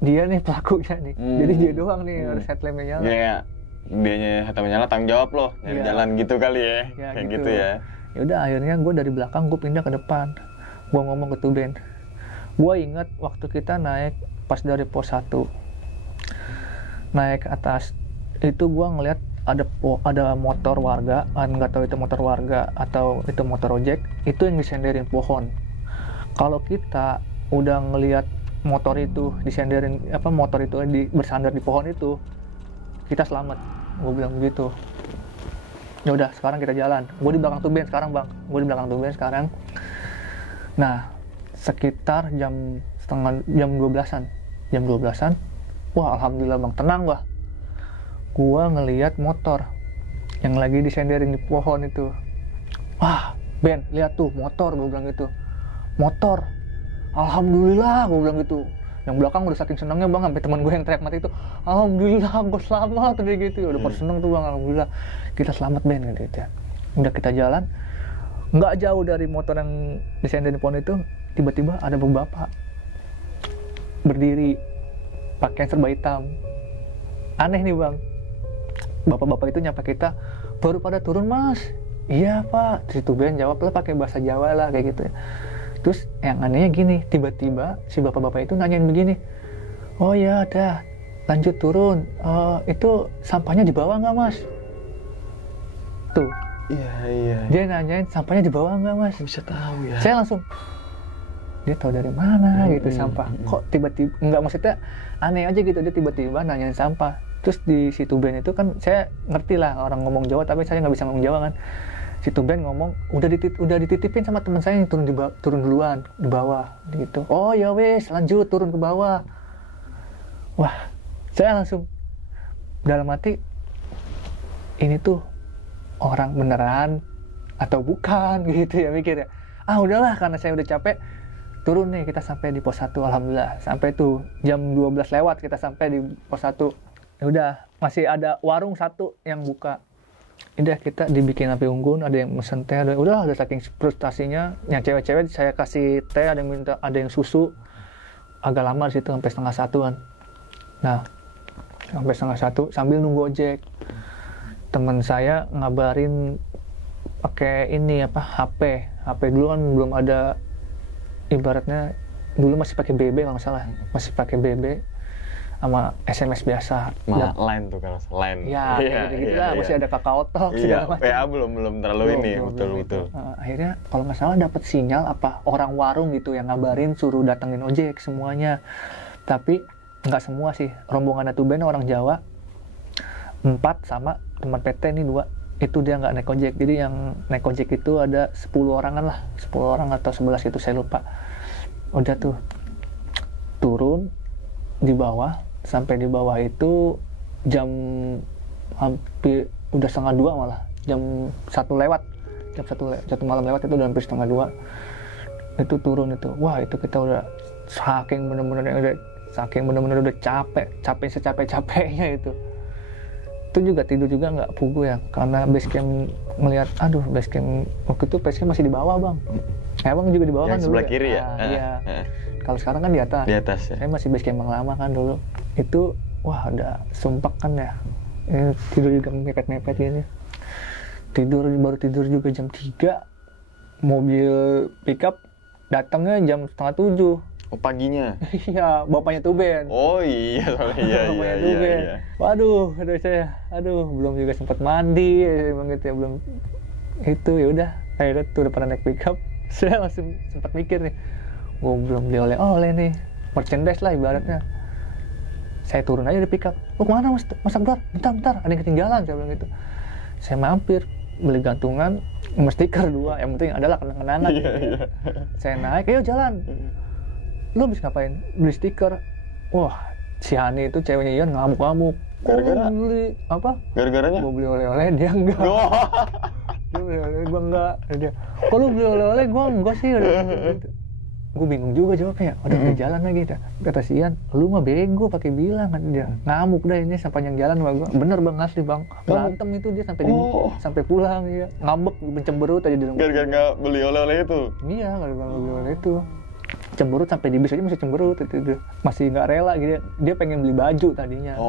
dia nih pelakunya nih. Jadi dia doang nih harus headlampnya nyala. Iya. Dianya headlampnya nyala, tanggung jawab loh. Nyari jalan gitu kali ya. Kayak gitu ya. Ya udah, akhirnya gue dari belakang gue pindah ke depan. Gue ngomong ke Tuben. Gue ingat waktu kita naik pas dari pos 1. Naik ke atas. Itu gue ngeliat ada motor warga, nggak tahu itu motor warga atau itu motor ojek, itu yang disenderin pohon. Kalau kita udah ngelihat motor itu disenderin, motor itu bersandar di pohon itu, kita selamat. Gue bilang begitu. Ya udah, sekarang kita jalan. Gue di belakang Tuben sekarang, Bang. Gue di belakang Tuben sekarang. Nah, sekitar jam 12-an. Jam 12-an. Wah, alhamdulillah, Bang, tenang gua. Gua ngelihat motor yang lagi disenderin di pohon itu. Wah, Ben, lihat tuh motor, gue bilang gitu. Motor. Alhamdulillah, gue bilang gitu. Yang belakang udah saking senangnya, Bang, sampai teman gue yang teriak mati itu, alhamdulillah, gue selamat, kayak gitu. Udah pada seneng tuh, Bang, alhamdulillah. Kita selamat, Ben, gitu ya. Udah kita jalan. Nggak jauh dari motor yang disenderin di pohon itu, tiba-tiba ada bapak berdiri, pakai serba hitam. Aneh nih, Bang. Bapak-bapak itu nyapa kita, baru pada turun, Mas. Iya, Pak. Terus Tuben jawab lah pakai bahasa Jawa lah, kayak gitu ya. Terus yang anehnya gini, tiba-tiba si bapak-bapak itu nanyain begini, oh ya udah, lanjut turun. Itu sampahnya di bawah nggak, Mas? Tuh. Iya. Dia nanyain sampahnya di bawah nggak, Mas? Bisa tahu ya. Saya langsung, dia tahu dari mana gitu sampah. Kok tiba-tiba, nggak, maksudnya aneh aja gitu, dia tiba-tiba nanyain sampah. Terus di si Tuben itu kan saya ngerti lah orang ngomong Jawa, tapi saya nggak bisa ngomong Jawa kan. Si Tuben ngomong udah dititipin sama teman saya yang turun duluan di bawah gitu. Oh ya wes, lanjut turun ke bawah. Wah, saya langsung dalam hati, ini tuh orang beneran atau bukan gitu ya mikirnya. Udahlah, karena saya udah capek, turun nih, kita sampai di pos 1, alhamdulillah. Sampai tuh jam 12 lewat kita sampai di pos 1. Ya udah, masih ada warung satu yang buka. Udah, kita dibikin api unggun, ada yang mesen teh, udah saking frustasinya. Yang cewek-cewek saya kasih teh, ada yang minta, ada yang susu. Agak lama di situ sampai setengah 1-an. Nah, sampai setengah 1 sambil nunggu ojek. Teman saya ngabarin pakai ini apa, HP dulu kan belum ada, ibaratnya dulu masih pakai BB kalau nggak salah, masih pakai BB sama SMS biasa. Line tuh kalau line. Ya, gitu lah, masih ada KakaoTalk segala macam. PA belum terlalu ini, betul. Akhirnya kalau nggak salah dapat sinyal apa orang warung gitu yang ngabarin suruh datengin ojek semuanya. Tapi nggak semua sih, rombongan Tuben orang Jawa 4 sama teman PT ini 2, itu dia nggak naik ojek. Jadi yang naik ojek itu ada 10 orangan lah, 10 orang atau 11 itu saya lupa. Udah tuh turun di bawah, sampai di bawah itu jam hampir udah setengah 2 malah, jam 1 lewat, jam 1 malam lewat, itu udah hampir setengah 2 itu turun itu. Wah, itu kita udah saking bener-bener udah capek secapek-capeknya itu juga tidur juga nggak pugu ya, karena basecamp ngelihat, aduh basecamp waktu itu basecamp masih di bawah bang. Abang juga di bawah yang kan sebelah dulu kiri ya? Iya. Kalau sekarang kan di atas. Di atas ya. Saya masih basecamp yang lama kan dulu. Itu wah udah sumpek kan ya. Tidur juga mepet-mepet gini. Baru tidur juga jam 3. Mobil pickup datangnya jam setengah 7. Oh, paginya? Iya, bapaknya Tuben. Oh iya, Bapaknya Tuben. Waduh, belum juga sempat mandi, emang gitu ya, belum. Itu ya udah, akhirnya tuh udah pada naik pickup. Saya langsung sempat mikir nih, gue belum beli oleh-oleh nih, merchandise lah ibaratnya. Saya turun aja di pickup. Oh kemana mas Akbar? Bentar, ada yang ketinggalan, saya bilang gitu. Saya mampir, beli gantungan, sama stiker 2, yang penting adalah kenang-kenangan. Iya. Saya naik, ayo jalan. Lu habis ngapain? Beli stiker. Wah, si Hani itu ceweknya Ion ngamuk-ngamuk. Gara-gara? Beli apa? Gara-garanya? Gue beli oleh-oleh, dia enggak. Dia beli oleh-oleh, gue enggak. Dia, kok lu beli oleh-oleh, gue enggak sih. Gue bingung juga jawabnya. Udah jalan lagi. Kata si Ian, lu mah bego pakai bilang. Kan dia ngamuk dah ini sepanjang jalan sama gue. Bener bang, asli bang. Berantem itu dia sampai pulang ya. Ngambek, mencemberut aja di rumah. Gara-gara nggak beli oleh-oleh itu? Iya, gara-gara beli oleh itu. Cemberut sampai di bis aja masih cemberut itu. Masih nggak rela gitu. Dia pengen beli baju tadinya.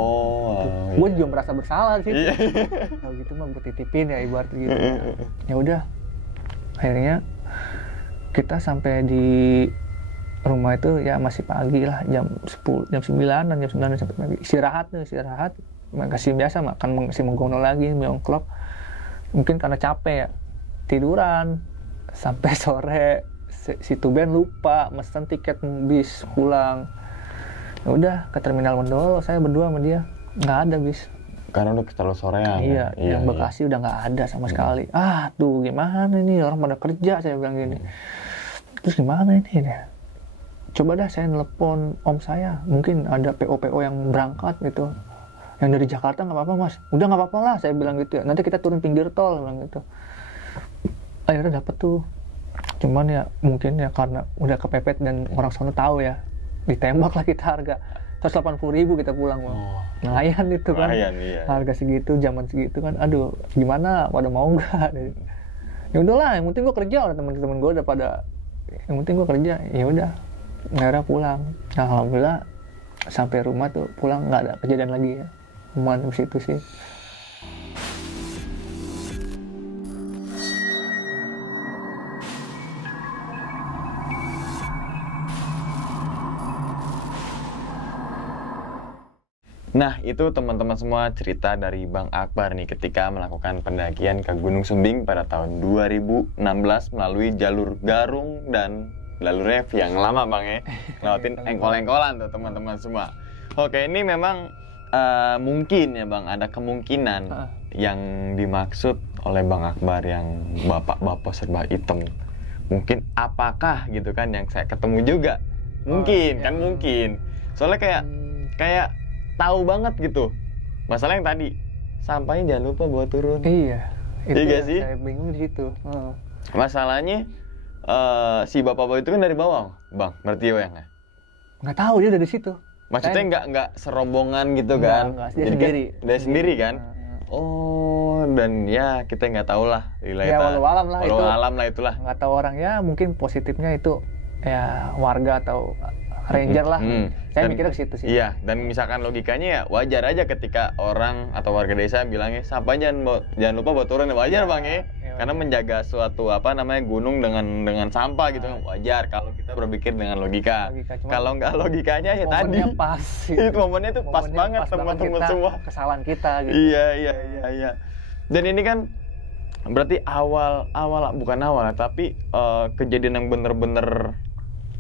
Gue juga merasa bersalah sih. Kalau gitu mah gue titipin ya ibarat gitu. Ya udah, akhirnya kita sampai di rumah itu ya masih pagi lah, jam 9 sampai pagi. Istirahat, kasih biasa makan si menggono lagi, miongklok. Mungkin karena capek ya, tiduran sampai sore. Si Tuben lupa mesen tiket bis pulang. Ya udah ke terminal Mendolo, saya berdua sama dia, nggak ada bis. Karena udah terlalu sorean. Iya, yang Bekasi udah nggak ada sama sekali. Tuh gimana ini, orang pada kerja, saya bilang gini. Terus gimana ini? Coba dah saya nelpon om saya, mungkin ada PO yang berangkat gitu. Yang dari Jakarta nggak apa-apa mas. Udah nggak apa-apa lah, saya bilang gitu ya. Nanti kita turun pinggir tol, bilang gitu. Akhirnya dapet tuh. Cuman ya mungkin ya karena udah kepepet dan orang sana tahu ya, ditembak lah kita harga 180.000 kita pulang. Lumayan itu kan. Iya. Harga segitu, zaman segitu kan. Aduh, gimana? Pada mau nggak? Ya udahlah, yang penting gue kerja. Orang teman-teman gue udah pada, yang penting gue kerja. Ya udah, akhirnya pulang. Alhamdulillah sampai rumah tuh pulang nggak ada kejadian lagi ya. Cuman di situ sih. Nah, itu teman-teman semua cerita dari Bang Akbar nih ketika melakukan pendakian ke Gunung Sumbing pada tahun 2016 melalui jalur Garung dan jalur rev yang lama Bang ya. Lewatin engkol-engkolan tuh teman-teman semua. Oke, ini memang mungkin ya Bang, ada kemungkinan yang dimaksud oleh Bang Akbar yang bapak-bapak serba hitam. Mungkin apakah gitu kan yang saya ketemu juga. Mungkin kan mungkin. Soalnya kayak tahu banget gitu. Masalah yang tadi, sampahnya jangan lupa bawa turun. Iya. Itu gak sih? saya bingung di situ. Masalahnya si bapak-bapak itu kan dari bawah, Bang. Berarti ya nggak? Nggak tahu dia dari situ. Maksudnya nggak serombongan gitu kan? Enggak, dia Jadi sendiri. Kan, dia sendiri kan? Oh, dan ya kita nggak tahu lah. Ya walau alam lah itu. Walau alam lah itulah. Nggak tahu orang ya, mungkin positifnya itu ya warga atau ranger lah. Saya mikirnya ke situ sih. Iya, dan misalkan logikanya ya wajar aja ketika orang atau warga desa bilangnya sampah jangan lupa buat turun, wajar Bang ya. Karena menjaga suatu gunung dengan sampah gitu wajar kalau kita berpikir dengan logika. Kalau nggak logikanya ya tadi. Momennya pas. Itu momennya tuh pas banget teman-teman semua. Kesalahan kita gitu. Iya. Dan ini kan berarti bukan awal tapi kejadian yang bener-bener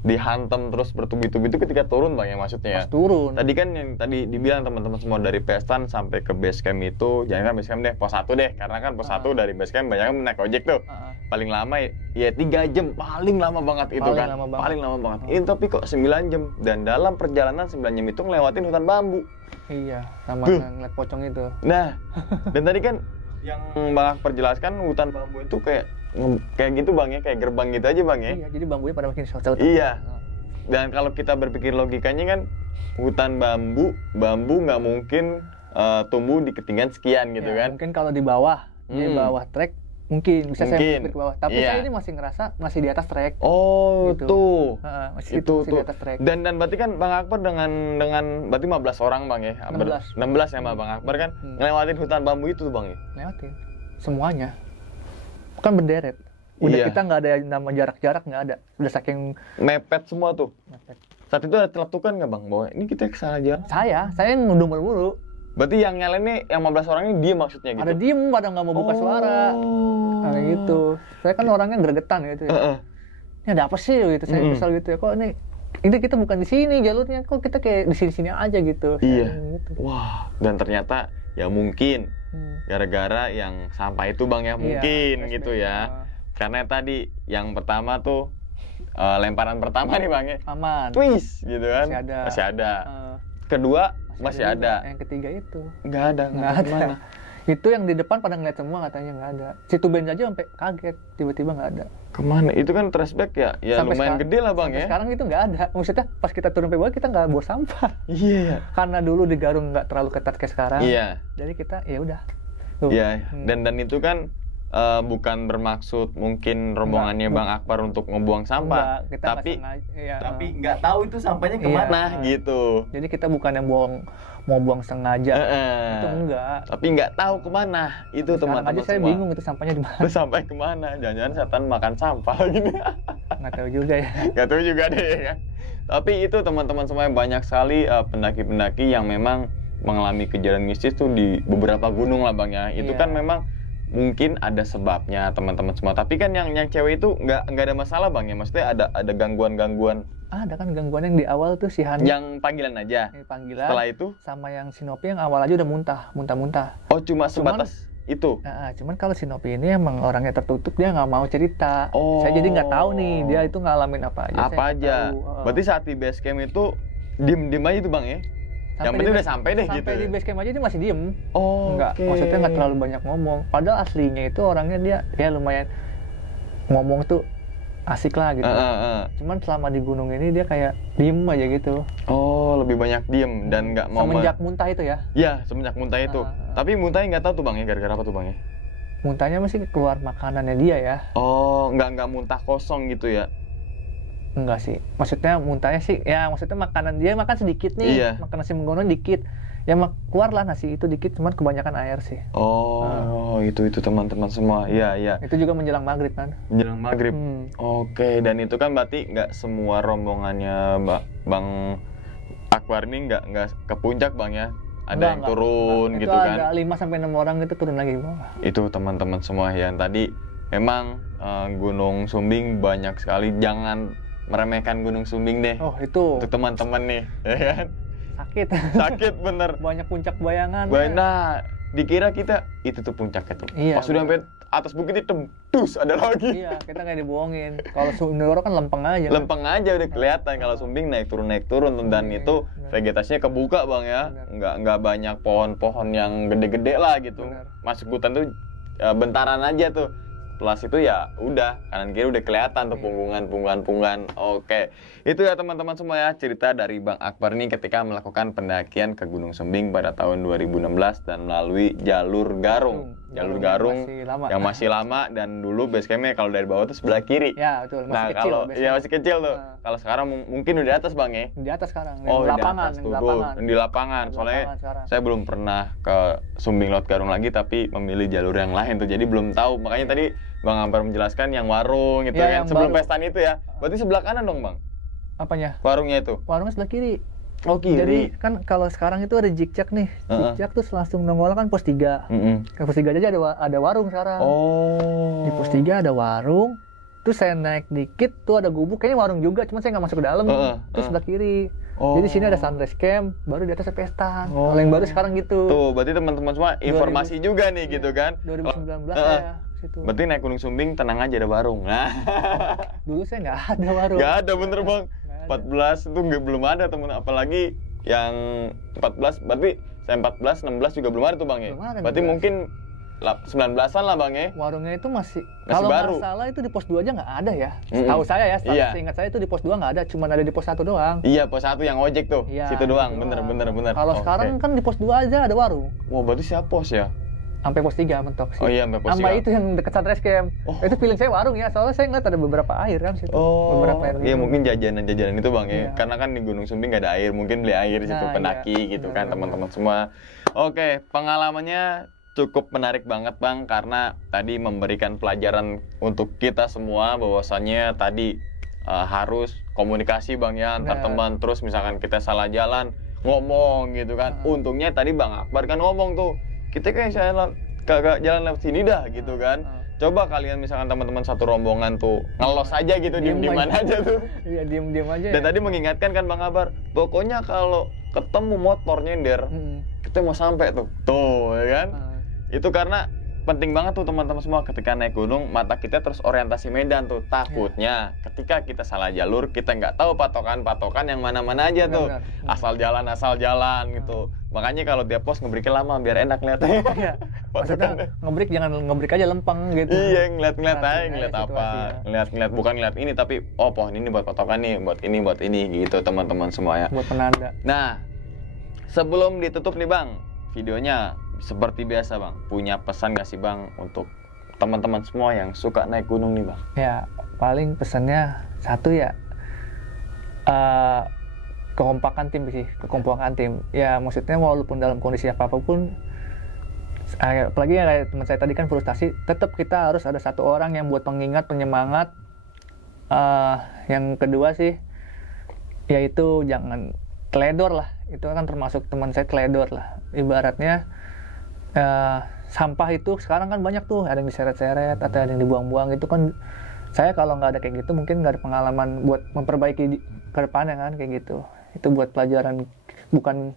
dihantam terus bertubi-tubi itu ketika turun Bang ya maksudnya ya. Pas turun. Tadi kan yang tadi dibilang teman-teman semua dari Pestan sampai ke base camp itu, jangan kan base camp deh, pos 1 deh. Karena kan pos 1 dari base camp banyak kan naik ojek tuh. Paling lama ya 3 jam, paling lama banget itu kan. Paling lama banget. Ini tapi kok 9 jam dan dalam perjalanan 9 jam itu ngelewatin hutan bambu. Iya, sama ngeliat pocong itu. Nah, dan tadi kan yang Bang Akbar jelaskan hutan bambu itu kayak gitu Bang ya, kayak gerbang gitu aja Bang ya. Iya, jadi bambunya pada makin short. Iya. Dan kalau kita berpikir logikanya kan hutan bambu nggak mungkin tumbuh di ketinggian sekian gitu ya, kan. Mungkin kalau di bawah trek mungkin bisa saya pikir ke bawah. Tapi iya. saya ini masih ngerasa masih di atas trek. Oh, gitu. Masih di atas trek. Dan berarti kan Bang Akbar dengan berarti 15 orang Bang ya. 16 ya Bang Akbar kan ngelewatin hutan bambu itu tuh Bang ya. Lewatin. Semuanya. Kan berderet. Udah kita nggak ada nama jarak-jarak, nggak ada. Udah saking mepet semua tuh. Mepet. Saat itu ada celatukan nggak Bang bahwa ini kita kesana jalan? Saya ngundung mulu. Berarti yang nyalain nih yang 15 orang ini dia maksudnya gitu. Ada diem pada nggak mau buka suara. Nah gitu. Saya kan orangnya gregetan gitu ya. Ini ada apa sih gitu. Saya kesal gitu ya. Kok ini kita bukan di sini jalurnya, kok kita kayak di sini aja gitu. Iya. Gitu. Wah, dan ternyata ya mungkin gara-gara yang sampah itu Bang ya, mungkin gitu ya. Karena tadi yang pertama tuh lemparan pertama nih Bang ya. Aman. Twist gitu kan. Masih ada. Kedua masih ada. Yang ketiga itu nggak ada. Mana? Itu yang di depan pada ngeliat semua katanya nggak ada. Si Tuben aja sampai kaget tiba-tiba nggak ada. Kemana? Itu kan trashback ya sampai lumayan gede lah Bang ya. Sekarang itu nggak ada. Maksudnya pas kita turun ke bawah kita nggak bawa sampah. Iya. Karena dulu di Garung nggak terlalu ketat kayak sekarang. Iya. Jadi kita ya udah. Iya. Dan itu kan bukan bermaksud mungkin rombongannya Bang Akbar untuk ngebuang sampah, tapi nggak tahu itu sampahnya kemana gitu. Jadi kita bukan yang mau buang sengaja, itu enggak. Tapi nggak tahu kemana itu teman-teman semua. Saya bingung itu sampahnya di mana. Sampai kemana? Jangan-jangan setan makan sampah gini. Nggak tahu juga ya. Nggak tahu juga deh ya. Tapi itu teman-teman semua banyak sekali pendaki-pendaki yang memang mengalami kejadian mistis tuh di beberapa gunung lah Bang ya. Itu kan memang mungkin ada sebabnya teman-teman semua. Tapi kan yang cewek itu nggak ada masalah Bang ya. Maksudnya ada gangguan-gangguan. Ada kan gangguan yang di awal tuh si Hani. Yang panggilan aja. Panggilan. Setelah itu sama yang Sinopi yang awal aja udah muntah. Oh cuma sebatas itu. Cuman kalau Sinopi ini emang orangnya tertutup, dia nggak mau cerita. Saya jadi nggak tahu nih dia itu ngalamin apa aja. Apa aja. Berarti saat di base camp itu diem aja itu Bang ya. Yang penting udah sampai deh gitu. Sampai di base camp aja dia masih diem. Maksudnya nggak terlalu banyak ngomong. Padahal aslinya itu orangnya dia ya lumayan ngomong tuh asik lah gitu. Cuman selama di gunung ini dia kayak diem aja gitu. Oh, lebih banyak diem dan nggak mau. Semenjak muntah itu ya? Iya, semenjak muntah itu. Tapi muntahnya nggak tahu tuh Bang ya, gara-gara apa tuh Bang ya? Muntahnya masih keluar makanannya dia ya. Oh, nggak muntah kosong gitu ya? Enggak sih, maksudnya muntahnya sih, ya maksudnya makanan dia makan sedikit nih, makan nasi menggono dikit, ya keluar lah nasi itu dikit, cuman kebanyakan air sih. Itu teman-teman semua, iya. Itu juga menjelang maghrib kan? Menjelang maghrib, Oke, dan itu kan berarti nggak semua rombongannya Bang Akbar ini nggak ke puncak Bang ya? Ada yang turun gitu kan? Itu ada 5-6 orang itu turun lagi di bawah. Itu teman-teman semua yang tadi memang Gunung Sumbing banyak sekali, jangan meremehkan Gunung Sumbing deh. Itu untuk teman-teman nih, ya kan? Sakit bener. Banyak puncak bayangan. Nah, dikira kita itu tuh puncaknya tuh. Pas sudah sampai atas bukit itu, dus ada lagi. Iya, kita kayak dibohongin. Kalau Sundoro kan lempeng aja. Lempeng aja udah kelihatan. Kalau Sumbing naik turun dan itu vegetasinya kebuka Bang ya. Nggak banyak pohon-pohon yang gede-gede lah gitu. Masuk hutan tuh bentaran aja tuh. plus itu ya udah kanan kiri udah kelihatan tuh punggungan. Oke. Itu ya teman-teman semua ya cerita dari Bang Akbar nih ketika melakukan pendakian ke Gunung Sumbing pada tahun 2016 dan melalui jalur Garung. Jalur Garung yang masih lama dan dulu base campnya kalau dari bawah tuh sebelah kiri. Ya, betul. Nah, Masih kecil. kalau ya masih kecil tuh. Kalau sekarang mungkin udah di atas Bang ya. Di atas sekarang. Oh, di lapangan, di lapangan. Soalnya saya belum pernah ke Sumbing Laut Garung lagi tapi memilih jalur yang lain tuh. Jadi belum tahu. Makanya tadi Bang Akbar menjelaskan yang warung gitu kan sebelum pestan itu ya. Berarti sebelah kanan dong, Bang. Apanya? Warungnya itu. Warungnya sebelah kiri. Oh, kiri. Jadi kan kalau sekarang itu ada zigzag nih. Zigzag terus langsung nongol kan pos 3. Ke pos 3 aja ada warung sekarang. Oh. Di pos 3 ada warung. Terus saya naik dikit tuh ada gubuk, kayaknya warung juga, cuma saya nggak masuk ke dalam. Terus sebelah kiri. Jadi sini ada sunrise camp, baru di atasnya pesta. Kalau yang baru sekarang gitu. Tuh, berarti teman-teman semua informasi juga nih gitu kan. 2019 ya. Situ. Berarti naik Gunung Sumbing tenang aja ada warung. Nah. Dulu saya nggak ada warung. Nggak ada bener Bang. 14 itu belum ada temen, apalagi yang 14, berarti saya 14, 16 juga belum ada tuh Bang ya. Berarti 16. Mungkin 19-an lah Bang ya. Warungnya itu masih kalau nggak salah itu di pos 2 aja nggak ada ya. Setahu saya ya, seingat saya itu di pos 2 nggak ada, cuma ada di pos 1 doang. Iya, pos 1 yang ojek tuh, situ doang, bener. Kalau sekarang kan di pos 2 aja ada warung. Wah, berarti siapa pos ya? Sampai pos 3 mentok sih. Oh iya, sampai pos 3. Sama itu yang dekat sunrise camp. Itu feeling saya warung ya, soalnya saya ngeliat ada beberapa air kan situ. Beberapa air. Iya, mungkin jajanan-jajanan itu Bang ya. Karena kan di Gunung Sumbing nggak ada air, mungkin beli air di situ pendaki gitu kan teman-teman semua. Oke, pengalamannya cukup menarik banget Bang karena tadi memberikan pelajaran untuk kita semua bahwasannya tadi harus komunikasi Bang ya antar teman, terus misalkan kita salah jalan ngomong gitu kan. Untungnya tadi Bang Akbar kan ngomong tuh, kita kayak kagak jalan lewat sini dah gitu kan. Coba kalian misalkan teman-teman satu rombongan tuh ngelos aja gitu, diem-dieman aja tuh. Iya, diem-diem aja. Dan tadi mengingatkan kan Bang Akbar, pokoknya kalau ketemu motor nyender, kita mau sampai tuh. Tuh, ya kan? Itu karena penting banget tuh teman-teman semua ketika naik gunung, mata kita terus orientasi medan tuh. Takutnya ketika kita salah jalur, kita nggak tahu patokan-patokan yang mana-mana aja tuh. Asal jalan gitu. Makanya kalau dia pos ngebreaknya lama biar enak lihatnya. Iya. Maksudnya ngebreak jangan ngebreak aja lempeng gitu. Iya, ngeliat aja, ngeliat apa. Ngeliat bukan ngeliat ini tapi pohon ini buat patokan nih, buat ini gitu teman-teman semua ya. Buat penanda. Nah, sebelum ditutup nih Bang, videonya seperti biasa Bang, punya pesan gak sih Bang untuk teman-teman semua yang suka naik gunung nih Bang? Ya, paling pesannya satu ya, kekompakan tim sih, kekompakan tim. Ya maksudnya walaupun dalam kondisi apapun, apalagi yang kayak teman saya tadi kan frustasi, tetap kita harus ada satu orang yang buat pengingat, penyemangat. Yang kedua sih, yaitu jangan teledor lah. Itu kan termasuk teman saya teledor lah. Ibaratnya sampah itu sekarang kan banyak tuh, ada yang diseret-seret atau ada yang dibuang-buang. Itu kan saya kalau nggak ada kayak gitu mungkin nggak ada pengalaman buat memperbaiki ke depannya kan kayak gitu. Itu buat pelajaran, bukan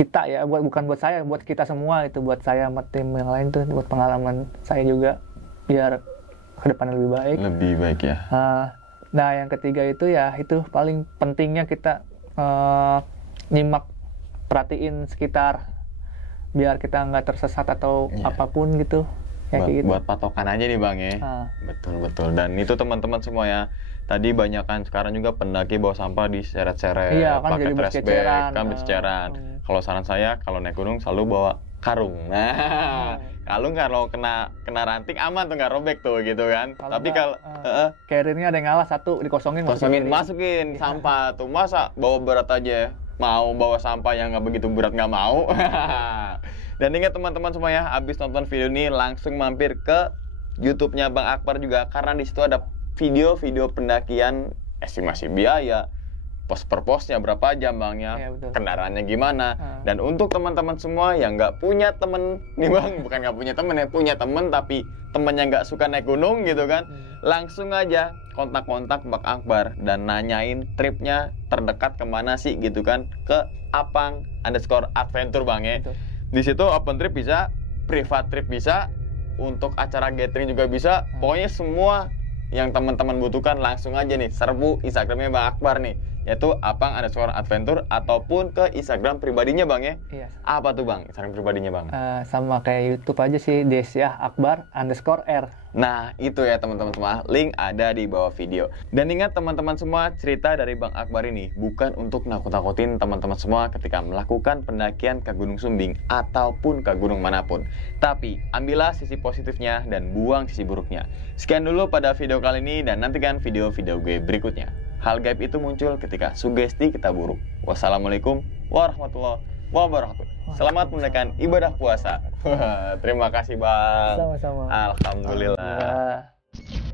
kita ya, bukan buat saya, buat kita semua. Itu buat saya sama tim yang lain tuh, buat pengalaman saya juga biar ke depan lebih baik ya. Nah yang ketiga itu ya itu paling pentingnya kita nyimak, perhatiin sekitar biar kita nggak tersesat atau apapun gitu. Kayak gitu. Buat patokan aja nih Bang ya. Betul. Dan itu teman-teman semua ya. Tadi banyak kan sekarang juga pendaki bawa sampah diseret-seret, pakai trash bag, kan berceceran. Kalau saran saya kalau naik gunung selalu bawa karung. Nah, kalung kalau kena ranting aman tuh nggak robek tuh gitu kan. Tapi kalau carrier-nya ada yang ngalah, satu dikosongin, masukin sampah tuh. Masa bawa berat aja, mau bawa sampah yang nggak begitu berat nggak mau. Dan ingat teman-teman semua ya, abis nonton video ini langsung mampir ke YouTube-nya Bang Akbar juga, karena di situ ada video-video pendakian, estimasi biaya, pos per posnya berapa jam Bang ya, kendaraannya gimana. Dan untuk teman-teman semua yang nggak punya temen nih Bang, bukan nggak punya temen ya, punya temen tapi temennya nggak suka naik gunung gitu kan, langsung aja kontak-kontak Bang Akbar dan nanyain tripnya terdekat kemana sih gitu kan, ke apang_adventure Bang ya. Di situ open trip bisa, private trip bisa, untuk acara gathering juga bisa. Pokoknya semua yang teman-teman butuhkan langsung aja nih serbu Instagramnya Bang Akbar nih, yaitu apang_adventure, ataupun ke Instagram pribadinya Bang ya. Iya. Apa tuh Bang Instagram pribadinya Bang? Sama kayak YouTube aja sih, Desya Akbar_R. Nah, itu ya teman-teman semua, link ada di bawah video. Dan ingat teman-teman semua, cerita dari Bang Akbar ini bukan untuk nakut-nakutin teman-teman semua ketika melakukan pendakian ke Gunung Sumbing ataupun ke gunung manapun. Tapi, ambillah sisi positifnya dan buang sisi buruknya. Sekian dulu pada video kali ini dan nantikan video-video gue berikutnya. Hal gaib itu muncul ketika sugesti kita buruk. Wassalamualaikum warahmatullahi wabarakatuh. Selamat menunaikan ibadah puasa. Terima kasih Bang. Sama-sama. Alhamdulillah. Alhamdulillah.